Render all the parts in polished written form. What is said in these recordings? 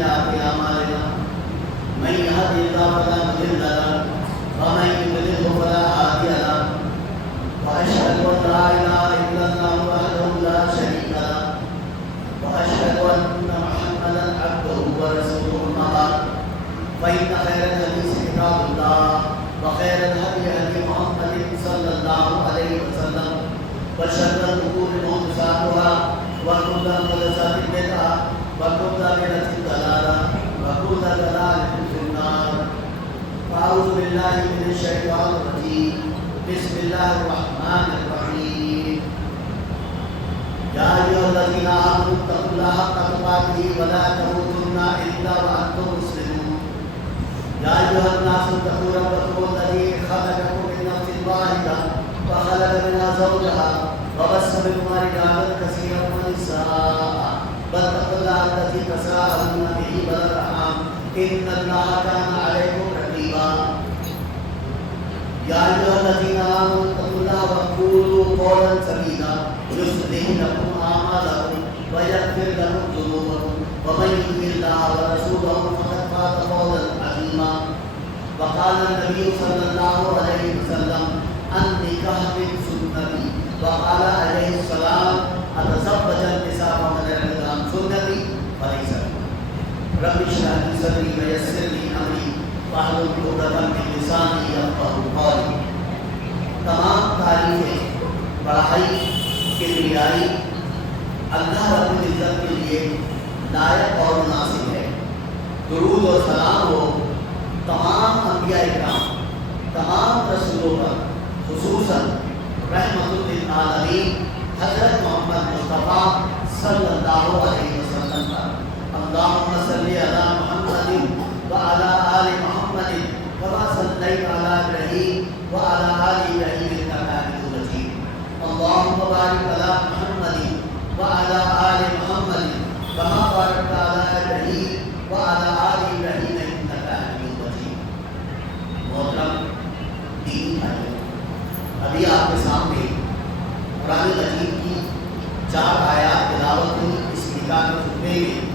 سيئات أعمالنا من يهده الله فلا مضل له ومن يضلل فلا هادي له وأشهد أن لا إله إلا الله وحده لا شريك له وأشهد أن محمدا عبده ورسوله أما بعد فإن خير الحديث كتاب الله وخير الهدي هدي محمد صلى الله عليه وسلم وشر الأمور محدثاتها وكل محدثات بدعة وكل بدعة ضلالة وكل ضلالة في النار. أعوذ بالله من الشيطان الرجيم. بسم الله الرحمن الرحيم. يا أيها الذين آمنوا اتقوا الله حق تقاته ولا تموتن إلا وأنتم مسلمون. يا أيها الناس اتقوا ربكم الذي خلقكم من نفس واحدة وخلق منها زوجها وبث منهما رجالا كثيرا ونساء واتقوا الله الذي تساءلون به والأرحام إن الله كان عليكم رقيبا. يا أيها الذين آمنوا اتقوا الله وقولوا قولا سديدا يصلح لكم أعمالكم ويغفر لكم ذنوبكم ومن يطع الله ورسوله فقد فاز فوزا عظيما. وقال النبي صلى الله عليه وسلم النكاح من سنتي وقال عليه السلام أتزوج النساء فمن يرغب عن سنتي فليس مني. رب اشرح لي صدري ويسر لي أمري واحلل عقدة من لساني يفقهوا قولي. تمام تعریفیں بڑائی کبریائی اللہ رب العزت کے لیے لائق اور مناسب ہے. درود و سلام ہو تمام انبیاء کرام تمام رسولوں پر، خصوصاً رحمت للعالمین حضرت محمد مصطفیٰ صلی اللہ علیہ وسلم پر. اللہم صلی علی محمد وعلی آل محمد کما صلیت علی ابراہیم وعلی آل ابراہیم انک حمید مجید. اللہم بارک علی محمد وعلی آل محمد کما بارکت علی ابراہیم وعلی آل ابراہیم انک حمید مجید. محترم دین بھائیو، ابھی آپ کے سامنے قرآن مجید کی 4 آیات تلاوت ہوئی. اس نکاح کے خطبے میں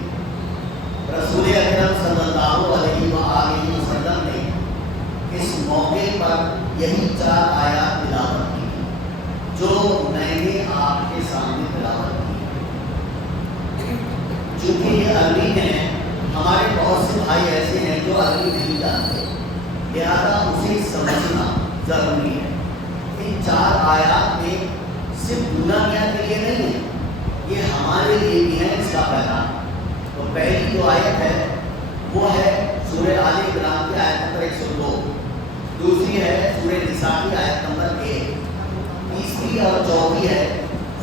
رسول اکرم صلی اللہ علیہ وآلہ وسلم نے اس موقع پر یہی 4 آیات تلاوت کی جو میں نے آپ کے سامنے تلاوت کی. چونکہ یہ عربی ہیں، ہمارے بہت سے بھائی ایسے ہیں جو عربی نہیں جانتے، لہذا اسے سمجھنا ضروری ہے. ان 4 آیات میں صرف دنیا کے لیے نہیں ہے، یہ ہمارے لیے بھی ہے اس کا پیغام. تو پہلی جو آیت ہے وہ ہے سورہ آل عمران کی آیت نمبر 102، دوسری ہے سورہ نساء کی آیت نمبر 1، تیسری اور چوتھی ہے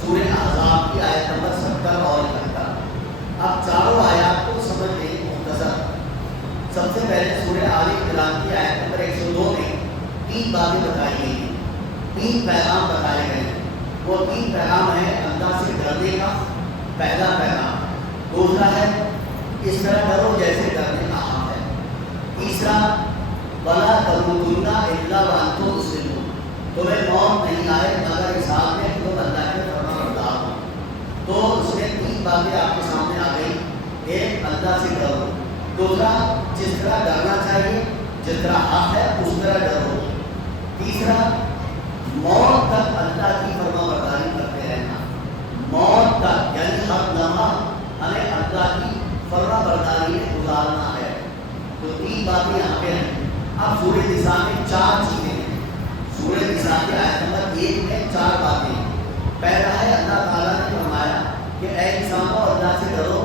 سورہ احزاب کی آیت نمبر 70 اور 71. اب چاروں آیات کو سمجھ لیں مختصر. سب سے پہلے سورہ آل عمران کی آیت نمبر 102 میں 3 باتیں بتائی گئی ہیں، 3 پیغام بتائے گئے ہیں. وہ 3 پیغام ہیں اللہ سے ڈرنے کا پہلا پیغام، دوسرا ہے اس طرح کرو جیسے ڈرنے کا حق ہے، تیسرا وَلَا تَمُوتُنَّ إِلَّا وَأَنْتُم مُّسْلِمُونَ، تمہیں موت نہیں آئے مگر اس حال میں تم اللہ کے فرمانبردار ہو. تو اس میں 3 باتیں آپ کے سامنے آ گئی. ایک اللہ سے ڈرو، دوسرا جس طرح ڈرنا چاہیے جس طرح حق ہے اس طرح ڈرو، تیسرا موت تک اللہ کی فرمانبرداری کرتے رہنا. موت تک یعنی ہر لمحہ ہمیں اللہ کی فرمانبرداری میں گزارنا ہے. تو 3 باتیں یہاں پہ ہیں. اب سورہ نساء میں 4 چیزیں ہیں. سورہ نساء کی آیت نمبر 1 میں 4 باتیں ہیں. پہلا ہے اللہ تعالیٰ نے فرمایا کہ اے انسانوں اللہ سے ڈرو.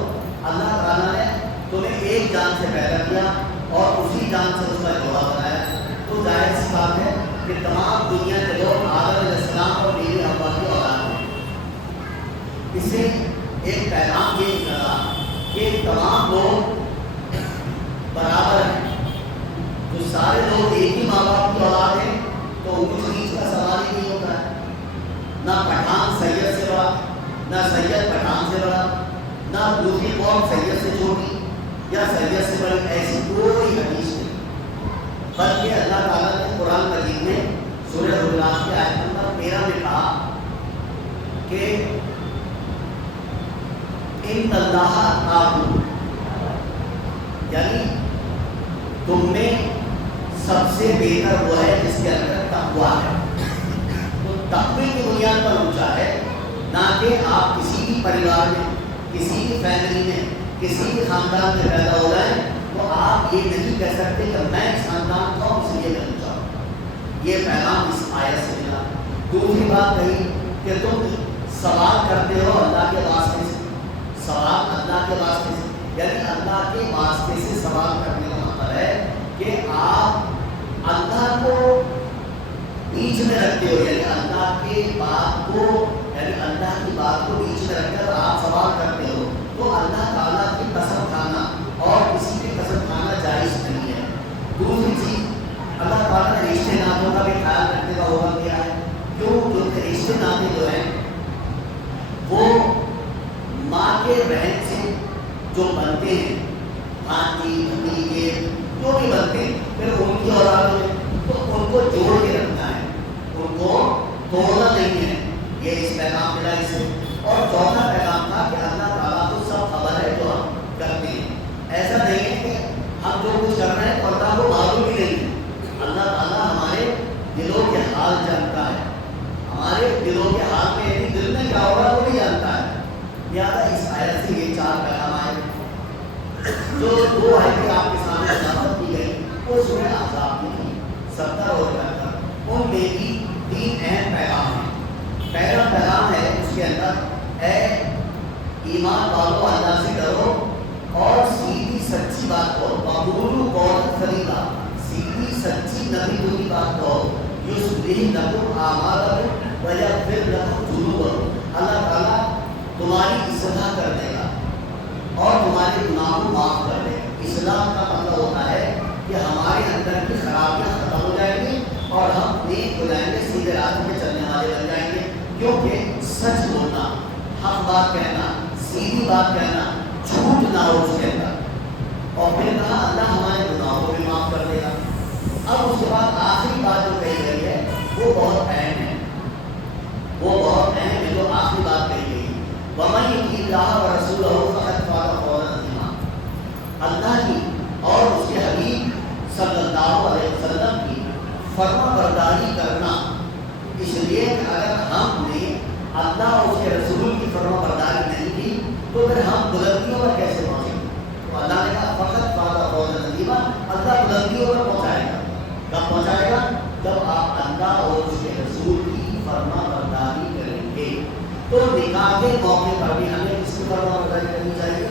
اللہ تعالیٰ نے تمہیں ایک جان سے پیدا کیا اور اسی جان سے اس کا جوڑا بنایا. تو ظاہر سی بات ہے کہ تمام دنیا کے لوگ آدم علیہ السلام اور بیوی حوا کی اولاد ہیں. اس سے ایک پیغام یہ نکلا کہ تمام لوگ برابر ہیں. جو سارے لوگ ایک ہی ماں باپ کی اولاد ہیں تو ان چیز کا سوال ہی نہیں ہوتا ہے. نہ پٹھان سید سے بڑا، نہ سید پٹھان سے بڑا، نہ دوسری قوم سید سے چھوٹی یا سید سے بڑی، ایسی کوئی حدیث نہیں. بلکہ اللہ تعالیٰ نے قرآن مجید میں سورہ حجرات کی آیت نمبر 13 میں کہا کہ ان اللہ تم میں سب سے بہتر وہ ہے جس کے اندر تقویٰ ہے. تو تقوی کی بنیاد پر اونچا ہے، نہ کہ آپ کسی بھی پریوار میں، کسی بھی فیملی میں، کسی بھی خاندان میں پیدا ہو جائیں تو آپ یہ نہیں کہہ سکتے کہ میں اس خاندان کا ہوں اس لیے میں اونچا ہوں. یہ پیغام اس آیت سے ملا. دوسری بات کہی کہ تم سوال کرتے ہو اللہ کے واسطے سے. سوال اللہ کے واسطے سے یعنی اللہ کے واسطے سے سوال کرنے کا مطلب ہے کہ آپ اللہ کو بیچ میں رکھتے ہو، یعنی اللہ کے بات کو، یعنی اللہ کی بات کو بیچ میں رکھ کر آپ سوال کرتے ہو. تو اللہ تعالیٰ کی قسم کھانا اور کسی کی قسم کھانا جائز نہیں ہے. دوسری چیز، اللہ تعالیٰ نے رشتے ناتوں کا بھی خیال رکھنے کا حکم دیا ہے. کیونکہ رشتے ناتے جو ہیں وہ ماں کے بہن سے جو بنتے ہیں، بھانجی بھتیجے جو بھی بنتے ہیں، پھر ان کی اولاد میں تو ان کو جوڑ کے رکھنا ہے، ان کو توڑنا نہیں ہے. یہ اس پیغام ملا اس سے. اور چوتھا پیغام تھا کہ اللہ تعالیٰ کو سب خبر ہے جو ہم کرتے ہیں. ایسا نہیں ہے کہ ہم جو کچھ کر رہے ہیں اور اللہ کو معلوم ہی نہیں ہے. اللہ تعالیٰ ہمارے دلوں کے حال جانتا ہے. ہمارے دلوں کے حال میں یعنی دل میں کیا ہوگا وہ بھی جانتا ہے. لہٰذا اس آیت سے یہ 4 پیغام آئے. جو 2 آیتیں آپ کے سامنے تلاوت کی گئی وہ سورہ احزاب کی تھی 70 اور 71. ان میں بھی 3 اہم پیغام ہیں. پہلا پیغام ہے اس کے اندر، اے ایمان والو اللہ سے ڈرو اور سیدھی سچی بات کرو. وقولوا قولا سدیدا، سیدھی سچی نبی کی بات کرو. یصلح لکم اعمالکم ویغفر لکم ذنوبکم. اللہ تعالیٰ تمہاری اصلاح کر دے گا اور تمہارے گناہوں کو معاف کر دے گا. اصلاح کا مطلب ہوتا ہے کہ ہمارے اندر کی خرابیاں ختم ہو جائیں گی اور ہم نیک ہو جائیں گے، سیدھے راستے پہ چلنے والے بن جائیں گے. کیونکہ سچ بولنا، حق بات کہنا، سیدھی بات کہنا، جھوٹ نہ ہو اس کے اندر. اور پھر کہا اللہ ہمارے گناہوں کو بھی معاف کر دے گا. اب اس کے بعد آخری بات جو کہی گئی ہے وہ بہت اہم ہے، وہ بہت اہم ہے جو آخری بات کہی گئی. وَمَن يُطِعِ اللَّهَ وَرَسُولَهُ فَقَدْ فَازَ فَوْزًا عَظِيمًا. اللہ کی اور اس کے حبیب صلی اللہ علیہ وسلم کی فرما برداری کرنا. اس لیے کہ اگر ہم نے اللہ اور اس کے رسول کی فرما برداری نہیں کی تو پھر ہم بلندیوں پر کیسے پہنچیں گے؟ تو اللہ نے کہا فقط فاضا فوزا عظیما، اللہ بلندیوں پر پہنچائے گا. کب پہنچائے گا؟ جب آپ اللہ اور اس کے رسول کی فرما برداری کریں گے. تو نکاح کے موقع پر بھی ہمیں کس کی فرما برداری کرنی چاہیے؟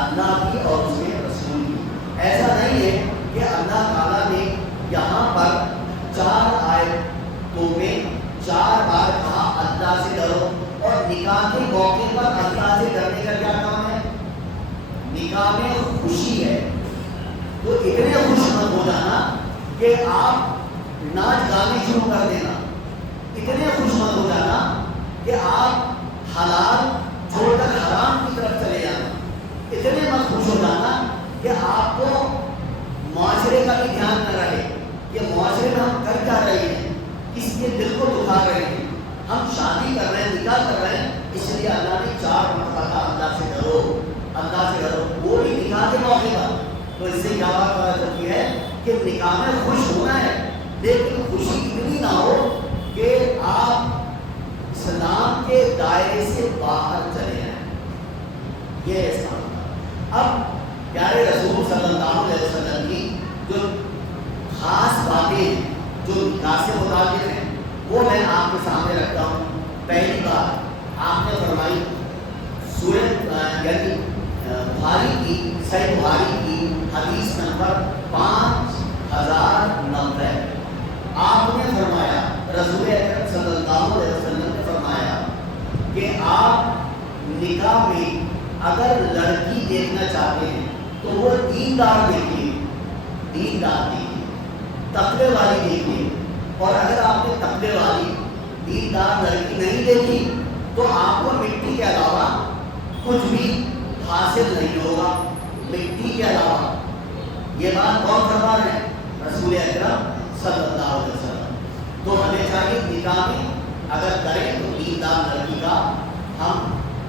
اللہ کی اور اس کے رسول کی. ایسا نہیں ہے کہ اللہ تعالیٰ نے یہاں پر 4 آیتوں میں 4 بار کہا اللہ سے ڈرو، اور نکاح کے موقع پر اللہ سے ڈرنے کا کیا کام ہے؟ نکاح میں خوشی ہے تو اتنے خوش مت ہو جانا کہ آپ ناچ گانے شروع کر دینا. اتنے خوش مت ہو جانا کہ آپ حلال چھوڑ کر حرام کی طرف چلے جانا. اتنے مت خوش ہو جانا کہ آپ کو معاشرے کا بھی دھیان نہ رہے کہ معاشرے میں ہم کر کیا رہے ہیں، کس کے دل کو دکھا رہے ہیں. ہم شادی کر رہے ہیں، نکاح کر رہے ہیں، اس لیے اللہ نے 4 مرتبہ کہا اللہ سے ڈرو، اللہ سے ڈرو، وہ بھی نکاح کے موقع پر. تو اس سے کیا بات پتہ چلتی ہے کہ نکاح میں خوش ہونا ہے، لیکن خوشی اتنی نہ ہو کہ آپ اسلام کے دائرے سے باہر چلے جائیں. یہ ایسا. اب پیارے رسول صلی اللہ علیہ وسلم کی جو خاص باتیں ہیں جو نکاح سے متعلق ہیں وہ میں آپ کے سامنے رکھتا ہوں. پہلی بات آپ نے فرمائی سورہ یعنی بخاری کی، صحیح بخاری کی حدیث نمبر 5090. آپ نے فرمایا، رسول اکرم صلی اللہ علیہ وسلم نے فرمایا کہ آپ نکاح میں اگر لڑکی دیکھنا چاہتے ہیں تو وہ دیندار دیکھیے، دیندار دیکھیے، تقوی والی دیکھیے. اور اگر آپ نے تقوی والی دیندار لڑکی نہیں دیکھی تو آپ کو مٹی کے علاوہ کچھ بھی حاصل نہیں ہوگا. مٹی کے علاوہ. یہ بات کون فرما رہے ہیں؟ رسول اکرم صلی اللہ علیہ وسلم. تو ہمیں چاہیے نکاح میں اگر کریں تو دیندار لڑکی کا ہم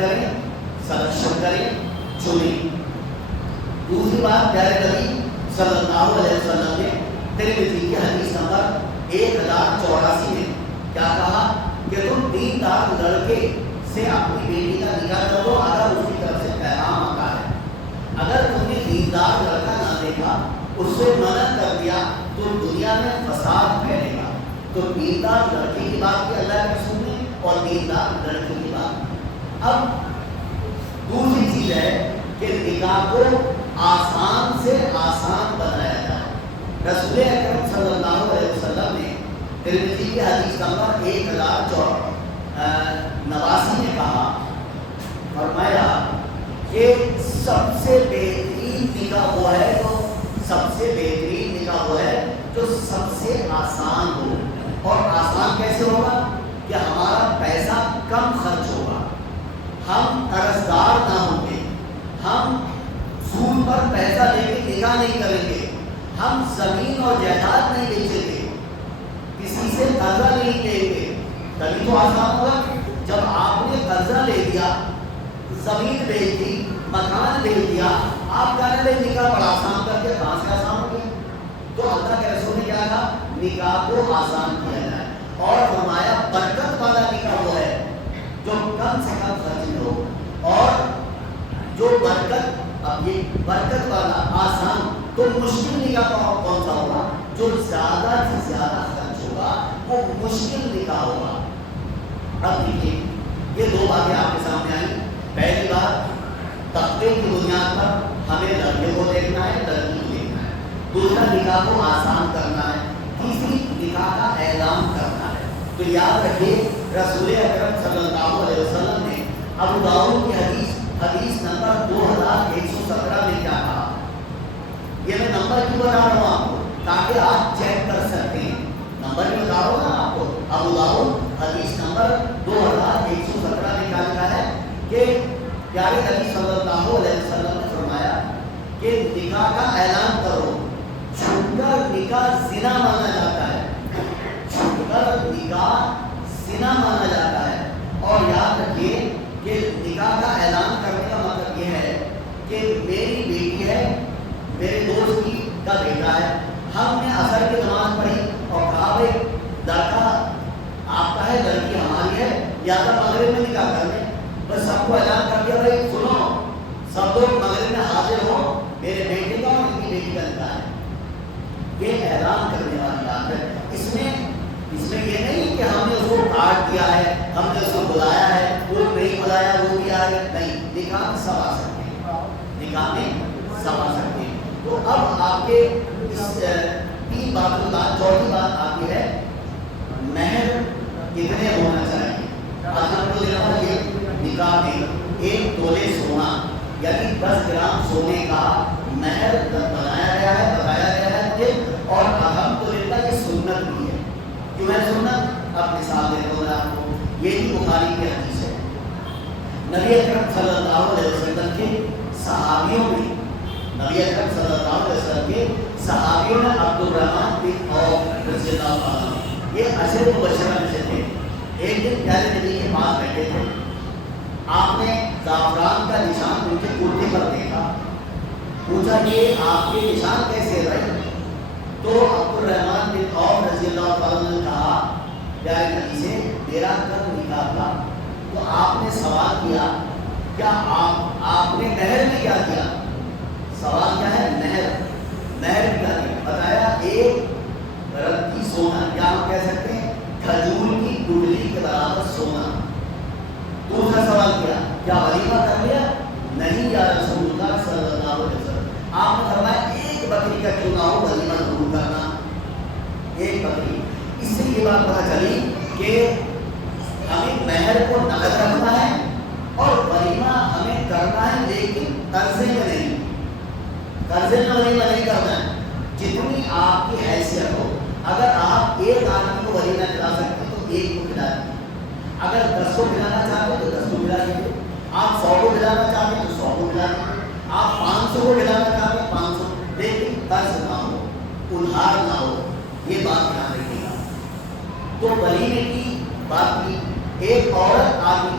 کریں، سلیکشن کریں، چنیں. دوسری بات پیارے نبی صلی اللہ علیہ وسلم نے ترمذی کی حدیث نمبر 1084 میں کیا کہا کہ تم دیندار لڑکے سے اپنی بیٹی کا نکاح کرو اگر اس کی طرف سے پیغام آتا ہے. اگر تم نے دیندار لڑکا نہ دیکھا, اس سے منع کر دیا تو دنیا میں فساد پھیلے گا. تو دیندار لڑکے کی بات کی اللہ کے رسول نے اور دیندار لڑکے کی بات. اب دوسری چیز ہے کہ نکاح کو آسان سے آسان بنایا جائے. رسول اکرم صلی اللہ علیہ وسلم نے ترمذی کی حدیث نمبر 1089 میں کہا, فرمایا کہ سب سے بہترین نکاح وہ ہے جو سب سے آسان ہو. اور آسان کیسے ہوگا کہ ہمارا پیسہ کم خرچ ہوگا, ہم قرضدار نہ ہوں گے, ہم سود پر پیسہ لے کے نکاح نہیں کریں گے, ہم زمین اور جائیداد نہیں بیچیں گے, کسی سے قرضہ نہیں لیں گے. تبھی تو آسان ہوگا. جب آپ نے قرضہ لے دیا, زمین بیچ دی, مکان بیچ دیا, آپ کہنے لگے نکاح بڑا آسان کر دیا, کہاں سے آسان ہو گیا؟ تو اللہ کے رسول نے کیا کہا, نکاح کو آسان کیا جائے. اور فرمایا برکت والا نکاح وہ ہے جو کم سے کم خرچ میں ہو, اور جو برکت, اب یہ برکت والا آسان, تو مشکل نکاح کون سا ہوگا؟ جو زیادہ سے زیادہ خرچ ہوگا وہ مشکل نکاح ہوگا. اب دیکھیے یہ دو باتیں آپ کے سامنے آئیں. پہلی بات, تقوی کی بنیاد پر ہمیں لڑکے کو دیکھنا ہے, لڑکی کو دیکھنا ہے. دوسرا, نکاح کو آسان کرنا ہے. تیسری, نکاح کا اعلان کرنا ہے. تو یاد رکھیے رسول اکرم صلی اللہ علیہ وسلم نے ابو داؤد کی حدیث نمبر 2117 میں کیا کہا. یہ میں نمبر کیوں بتا رہا ہوں آپ کو, تاکہ آپ چیک کر سکتے ہیں. نمبر بھی بتا رہا ہوں نا آپ کو. ابو داؤد حدیث نمبر 2117 میں کیا لکھا ہے کہ پیارے نبی صلی اللہ علیہ وسلم نے فرمایا کہ نکاح کا اعلان کرو. چھپ کر نکاح زنا مانا جاتا ہے, چھپ کر نکاح زنا مانا جاتا ہے. اور یاد رکھیے کہ نکاح کا اعلان کرنے کا مطلب یہ ہے کہ میری بیٹی ہے, میرے دوست کی کا بیٹا ہے, ہم نے عصر کی نماز پڑھی اور کہا بھائی لڑکا آپ کا ہے, لڑکی ہماری ہے, یا تو مغرب میں نکاح کر لیں. بس سب کو اعلان کر دیا بھائی سنو, سب لوگ مغرب میں حاضر ہو, میرے بیٹے کا اور ان کی بیٹی کا نکاح ہے. یہ اعلان کرنے والی بات ہے. اس میں یہ نہیں کہ ہم نے اس کو کاٹ دیا ہے, ہم نے اس کو بلایا ہے, وہ نہیں بلایا وہ بھی آ گیا, نہیں. نکاح میں سب آ سکتے ہیں, نکاح میں سب آ سکتے ہیں. تو اب آپ کے اس 3 باتوں کا چوتھی بات آتی ہے, مہر کتنے ہونا چاہیے. الحمدللہ یہ نکاح میں 1 تولے سونا یعنی 10 گرام سونے کا مہر بنایا گیا ہے, بتایا گیا ہے مجھے. اور الحمدللہ یہ سنت بھی ہے. کیوں ہے سنت؟ اب مثال دیتا ہوں آپ کو. یہ بھی بخاری کی حدیث ہے. نبی اکرم صلی اللہ علیہ وسلم کے صحابیوں میں, نبی اکرم صلی اللہ علیہ وسلم کے صحابیوں میں عبد الرحمن بن عوف رضی اللہ عنہ, یہ عشرۃ مبشرہ میں سے تھے. ایک دن پیارے نبی کے پاس بیٹھے تھے, آپ نے زعفران کا نشان ان کے کرتے پر دیکھا, پوچھا یہ آپ کے نشان کیسے رہے؟ تو عبد الرحمن بن عوف رضی اللہ عنہ نے کہا پیارے نبی سے میرا کب نکاح تھا؟ تو آپ نے سوال کیا کیا آپ نے مہر میں کیا کیا؟ سوال کیا ہے؟ مہر کیا کیا؟ بتایا 1 رتی سونا, کیا ہم کہہ سکتے ہیں کھجور کی گٹلی کے برابر سونا. دوسرا سوال کیا ولیمہ کر لیا؟ نہیں یا رسول اللہ صلی اللہ علیہ وسلم. آپ نے فرمایا 1 بکری کا کیوں نہ ہو ولیمہ ضرور کرنا, 1 بکری. اس سے یہ بات پتہ چلی کہ ہمیں مہر کو نقد رکھنا ہے اور ولیمہ ہمیں کرنا ہے, لیکن قرضے میں نہیں, قرضے میں ولیمہ نہیں کرنا ہے. جتنی آپ کی حیثیت ہو, اگر آپ 1 آدمی کو ولیمہ کھلا سکتے تو 1 کو کھلا دیجیے, اگر 10 کو کھلانا چاہتے تو 10 کو کھلا دیجیے, آپ 100 کو کھلانا چاہتے تو 100 کو کھلا دیجیے, آپ 500 کو کھلانا چاہتے 500, لیکن قرض نہ ہو, ادھار نہ ہو. یہ بات یاد رکھیے گا. تو ولیمے کی بات کی. ایک عورت آتی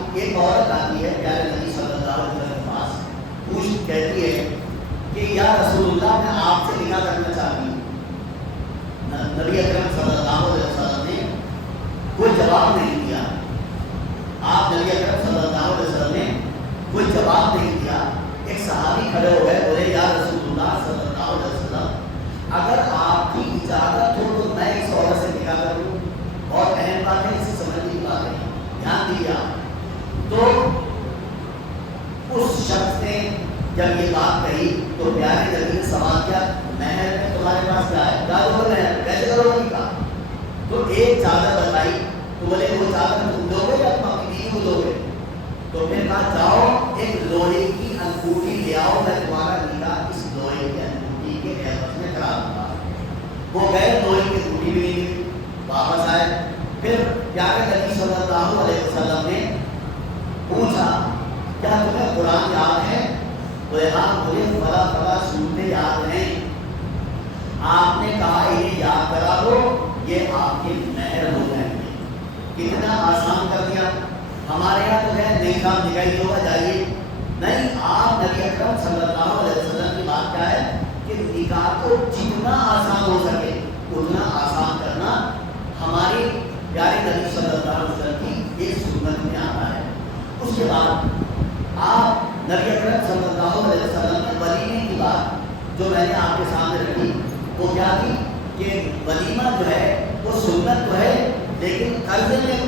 ہے پیارے نبی صلی اللہ علیہ وسلم کے پاس, کہتی ہے کہ یا رسول اللہ میں آپ سے نکاح کرنا چاہتی ہوں. نبی اکرم صلی اللہ علیہ وسلم نے کوئی جواب نہیں دیا. آپ نبی اکرم صلی اللہ علیہ وسلم نے کوئی جواب نہیں دیا. ایک صحابی کھڑے ہو گئے, بولے یا رسول اللہ صلی اللہ علیہ وسلم اگر آپ کی اجازت ہو تو میں اس عورت سے نکاح کروں. اور اہم بات ہے, اسے سمجھنے کی بات ہے, دھیان دیجیے آپ. تو اس شخص نے جب یہ بات کہی تو پیارے نبی نے سوال کیا, مہر میں تمہارے پاس کیا ہے, کیا دو گے, کیسے کرو گے نکاح؟ تو ایک چادر بتائی. تو بولے وہ چادر تم دو گے یا تم اپنی بیوی کو دو گے؟ تو پھر کہا جاؤ ایک لوہے کی انگوٹھی لے آؤ, میں تمہارا نکاح اس لوہے کی انگوٹھی کے عوض میں کرا دوں گا. وہ گئے, لوہے کی انگوٹھی بھی نہیں ملی, واپس آئے. پھر پیارے نبی صلی اللہ علیہ وسلم نے پوچھا کیا تمہیں قرآن یاد ہے؟ بولے ہاں, مجھے فلاں فلاں سورتیں یاد ہیں. آپ نے کہا انہیں یاد کرا دو, یہ آپ کے مہر ہو جائیں گے. کتنا آسان کر دیا. ہمارے یہاں تو ہے نہیں کام نکاحی ہوگا جائیے, نہیں, آپ نبی اکرم صلی اللہ علیہ وسلم کی بات کیا ہے کہ نکاح کو جتنا آسان ہو سکے اتنا آسان کرنا ہماری پیارے نبی صلی اللہ علیہ وسلم کی ایک سنت میں آتا ہے. اس کے بعد آپ نبی اکرم صلی اللہ علیہ وسلم کے ولیمے کی بات جو میں نے آپ کے سامنے رکھی وہ کیا تھی کہ ولیمہ جو ہے وہ سنت تو ہے, لیکن قرضے میں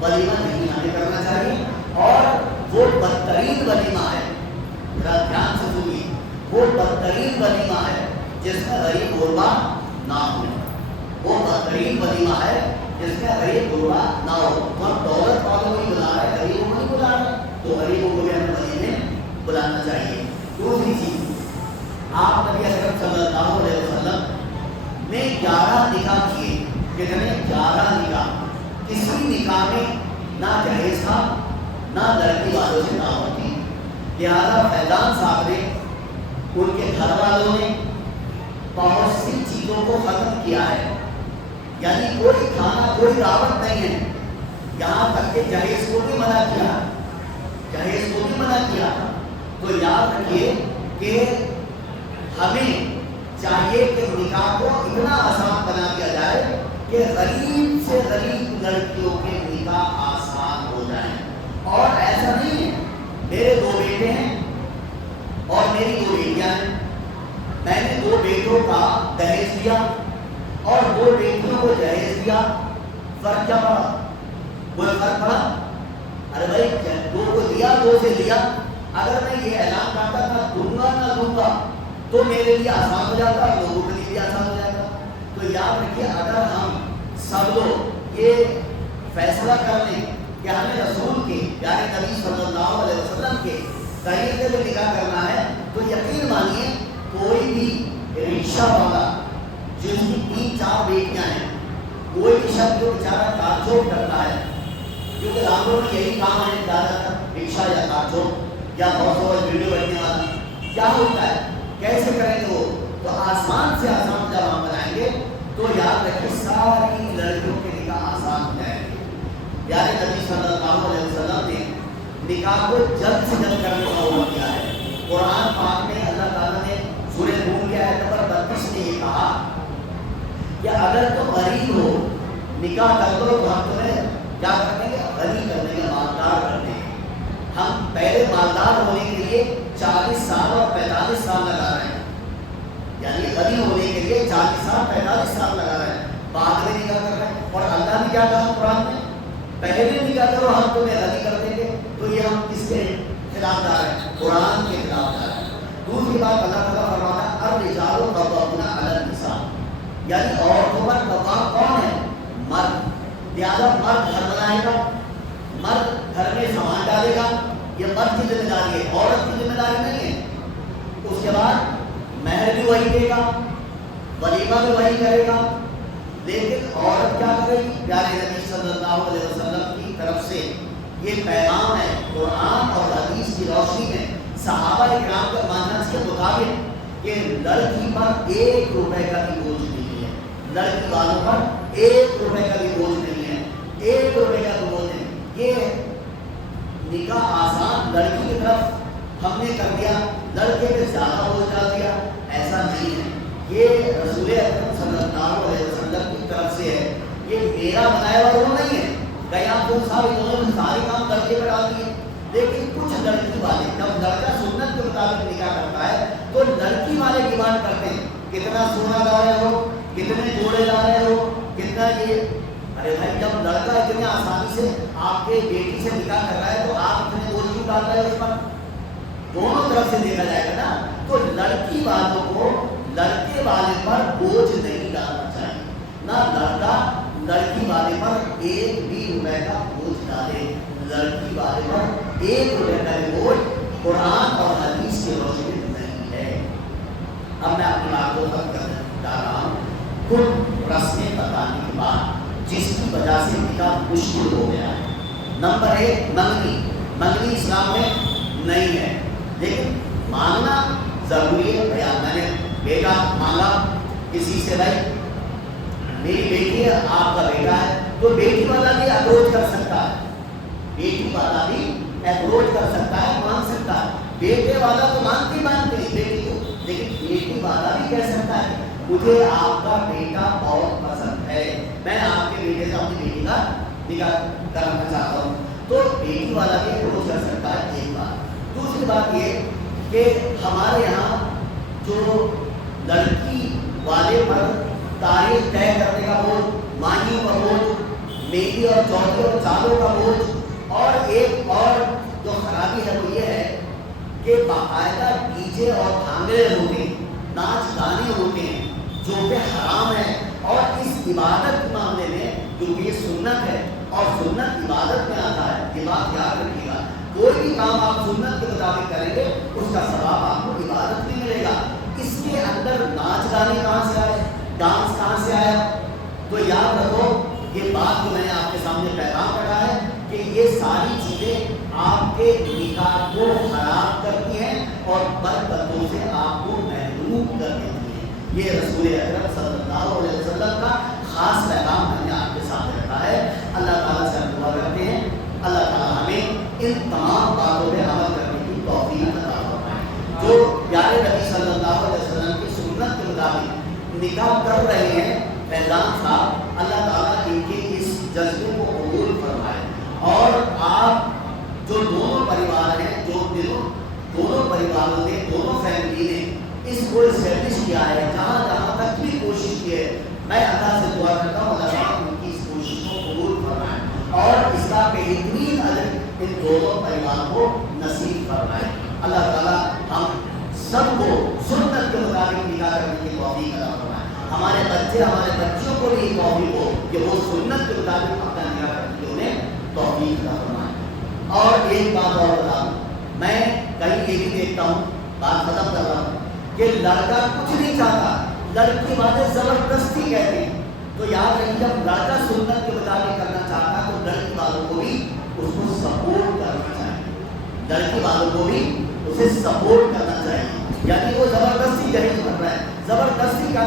ولیمہ نہیں ہمیں کرنا چاہیے. اور وہ بدترین ولیمہ ہے, ذرا دھیان سے سنیے, وہ بدترین ولیمہ ہے جس میں غریب غربا نہ ہو. وہ بدترین ولیمہ ہے جس میں غریب غربا نہ ہو. اور دولت والوں کو ہی بلا رہا ہے, غریبوں کو نہیں بلا رہا ہے, تو غریبوں کو بھی ہمیں ولیمے بلانا چاہیے. دوسری چیز, آپ نبی اکرم صلی اللہ علیہ وسلم نے 11 نکاح کیے. کتنے؟ 11 نکاح. کسی نکاح میں نہ جہیز تھا, نہ لڑکی والوں سے دعوت تھی. لہٰذا فیضان صاحب نے, ان کے گھر والوں نے بہت سی چیزوں کو ختم کیا ہے. یعنی کوئی کھانا, کوئی دعوت نہیں ہے. یہاں تک کہ جہیز کو بھی منع کیا, جہیز کو بھی منع کیا. تو یاد رکھیے کہ ہمیں چاہیے کہ نکاح کو اتنا آسان بنا دیا جائے کہ غریب سے غریب لڑکیوں کے نکاح آسان ہو جائیں. اور ایسا نہیں ہے میرے 2 بیٹے ہیں اور میری 2 بیٹیاں ہیں, میں نے 2 بیٹوں کا دہیز دیا اور 2 بیٹیوں کو جہیز دیا, فرق کیا پڑا؟ کوئی فرق پڑا؟ ارے بھائی 2 کو دیا, 2 سے لیا. اگر میں یہ اعلان کرتا تھا دوں گا نہ دوں گا تو میرے لیے آسان ہو جاتا, لوگوں کے لیے بھی آسان ہو جاتا. تو یاد رکھیے, اگر ہم سب لوگ یہ فیصلہ کر لیں کہ ہمیں رسول کے پیارے نبی صلی اللہ علیہ وسلم کے طریقے میں نکاح کرنا ہے, تو یقین مانیے کوئی بھی رکشہ والا جس کی 3-4 بیٹیاں ہیں, کوئی بھی شخص جو بیچارہ کارچوٹ کرتا ہے, کیونکہ رامپور میں یہی کام ہے زیادہ تر, رکشہ یا کارچوٹ یا بہت ویڈیو بننے والا, کیا ہوتا ہے, کیسے کریں گے وہ؟ تو آسان سے آسان جب ہم بنائیں گے تو یاد رکھیں ساری لڑکیوں کے نکاح آسان ہو جائیں گے. پیارے نبی صلی اللہ علیہ وسلم نے نکاح کو جلد سے جلد کرنے کا حکم کیا ہے. قرآن پاک میں اللہ تعالیٰ نے سورہ نور کی آیت نمبر 32 میں یہ کہا کہ اگر تم غریب ہو نکاح کر دو تو ہم تمہیں کیا کر دیں گے؟ غنی کر دیں گے, مالدار کر دیں گے. ہم پہلے مالدار ہونے کے لیے 40 سال اور 45 سال لگا رہے ہیں, یعنی غنی ہونے کے لیے 40 سال 45 سال لگا رہے ہیں, بعد میں نکاح کر رہے ہیں. اور اللہ نے کیا کہا قرآن میں؟ پہلے نکاح کرو, ہم تمہیں غنی کر دیں گے. تو یہ ہم کس کے خلاف جا رہے ہیں؟ قرآن کے خلاف جا رہے ہیں. دوسری بات اللہ تعالیٰ فرماتا ہے الرجال قوامون علی النساء, یعنی عورتوں پر قوام کون ہے؟ مرد. لہٰذا مرد گھر بنائے گا, مرد گھر میں سامان ڈالے گا, یہ مرد کی ذمہ داری ہے, عورت کی ذمہ داری نہیں ہے. اس کے بعد مہر بھی وہی دے گا, ولیمہ بھی وہی کرے گا, لیکن عورت کیا کرے گی؟ پیارے نبی صلی اللہ علیہ وسلم کی طرف سے یہ پیغام ہے قرآن اور حدیث کی روشنی میں صحابہ کرام کے منہج کے مطابق کہ لڑکی پر 1 روپے کا بھی بوجھ نہیں ہے, لڑکی والوں پر 1 روپے کا بھی بوجھ نہیں ہے, 1 روپے کا بھی بوجھ نہیں. یہ نکاح آسان لڑکی کی طرف ہم نے کر دیا, لڑکے پہ زیادہ بوجھ ڈال دیا. یہ رسول اکرم صلی اللہ علیہ وسلم کی طرف سے ہے، یہ میرا بنایا ہوا رول نہیں ہے۔ کہیں آپ کو صاحب انہوں نے سارے کام لڑکے پر ڈال دیے، لیکن کچھ لڑکی والے جب لڑکا سنت کے مطابق نکاح کرتا ہے تو لڑکی والے ڈیمانڈ کرتے ہیں کتنا سونا لا رہے ہو، کتنے جوڑے لا رہے ہو، کتنا یہ۔ ارے بھائی جب لڑکا اتنی آسانی سے آپ کے بیٹی سے نکاح کر رہا ہے تو آپ اتنے بوجھ کیوں ڈال رہے ہیں اس پر؟ دونوں طرف سے دیکھا جائے گا نا، تو لڑکی والوں کو لڑکے والے پر بوجھ نہیں ڈالنا چاہیے، نہ لڑکا لڑکی والے پر ایک بھی روپے کا بوجھ ڈالے۔ لڑکی والے پر ایک روپے کا بوجھ قرآن اور حدیث کی روشنی میں نہیں ہے۔ اب میں اپنی بات کو ختم کرنے جا رہا ہوں۔ کچھ رسمیں بتانے کے بعد جس کی وجہ سے نکاح مشکل ہو گیا ہے۔ نمبر 1 منگنی۔ منگنی اسلام میں نہیں ہے، لیکن مانگنا ضروری ہے۔ بھیا میں نے بیٹا مانگا کسی سے، بھائی میری بیٹی ہے آپ کا بیٹا ہے، تو بیٹی والا بھی اپروچ کر سکتا ہے، بیٹی والا بھی اپروچ کر سکتا ہے، مانگ سکتا ہے۔ بیٹے والا تو مانگتے ہی مانگتے ہیں بیٹی کو، لیکن بیٹی والا بھی کہہ سکتا ہے مجھے آپ کا بیٹا بہت پسند ہے، میں آپ کے بیٹے سے اپنی بیٹی کا نکاح کرنا چاہتا ہوں، تو بیٹی والا بھی اپروچ کر سکتا ہے۔ ایک بات۔ دوسری بات یہ کہ ہمارے یہاں جو لڑکی والے پر تاریخ طے کرنے کا بوجھ، مانگیوں کا بوجھ، مہندی اور چوتھے اور چالوں کا بوجھ، اور ایک اور جو خرابی ہے وہ یہ ہے کہ باقاعدہ ڈی جے اور بھانگڑے ہوتے ہیں، ناچ گانے ہوتے ہیں جو کہ حرام ہے، اور اس عبادت کے معاملے میں کیونکہ یہ سنت ہے اور سنت عبادت میں آتا ہے، یہ بات یاد رکھیے گا۔ کوئی بھی کام آپ سنت کے مطابق کریں گے اس کا ثواب آپ کو عبادت میں ملے گا۔ اس کے اندر ناچ گانے کہاں سے آئے، ڈانس کہاں سے آیا؟ تو یاد رکھو یہ بات جو میں نے آپ کے سامنے پیغام رکھا ہے کہ یہ ساری چیزیں آپ کے نکاح کو خراب کرتی ہیں اور برکتوں سے آپ کو محروم کر دیتی ہیں۔ یہ رسول اکرم صلی اللہ علیہ وسلم کا خاص پیغام میں نے آپ کے سامنے رکھا ہے۔ اللہ تعالیٰ سے ہم دعا کرتے ہیں اللہ تعالیٰ ہمیں ان تمام باتوں پہ عمل کرنے کی توفیق عطا فرمائے۔ جو پیارے نبی صلی اللہ علیہ وسلم کی سنت کے مطابق نکاح کر رہے ہیں فیضان صاحب، اللہ تعالیٰ ان کے اس جذبے کو قبول فرمائے، اور آپ جو دونوں پریوار ہیں، جو دونوں پریواروں نے، دونوں فیملی نے اس کو اسٹیبلش کیا ہے، جہاں جہاں تک بھی کوشش کی ہے، میں اللہ سے دعا کرتا ہوں اللہ تعالیٰ ان کی اس کوشش کو قبول فرمائے اور اس کا بہترین اجر ان دونوں پریوار کو نصیب فرمائے۔ اللہ تعالیٰ ہم سب کو سنت کے مطابق نکاح کرنے کی توفیق عطا فرمائے۔ ہمارے بچے، ہمارے بچوں کو بھی توفیق ہو کہ وہ سنت کے مطابق اپنا نکاح کرنے کی انہیں توفیق عطا فرمائے۔ اور ایک بات اور بتا دوں، میں کہیں یہ بھی دیکھتا ہوں، بات ختم کر رہا ہوں، کہ لڑکا کچھ نہیں چاہتا، لڑکی والے زبردستی کہتے ہیں، تو یاد رکھیے جب لڑکا سنت کے مطابق کرنا چاہتا ہے تو لڑکی والوں کو بھی اس کو سپورٹ کرنا چاہیے، لڑکی والوں کو بھی اسے سپورٹ کرنا چاہیے، یعنی وہ زبردستی جہیز بن رہا ہے، زبردستی کا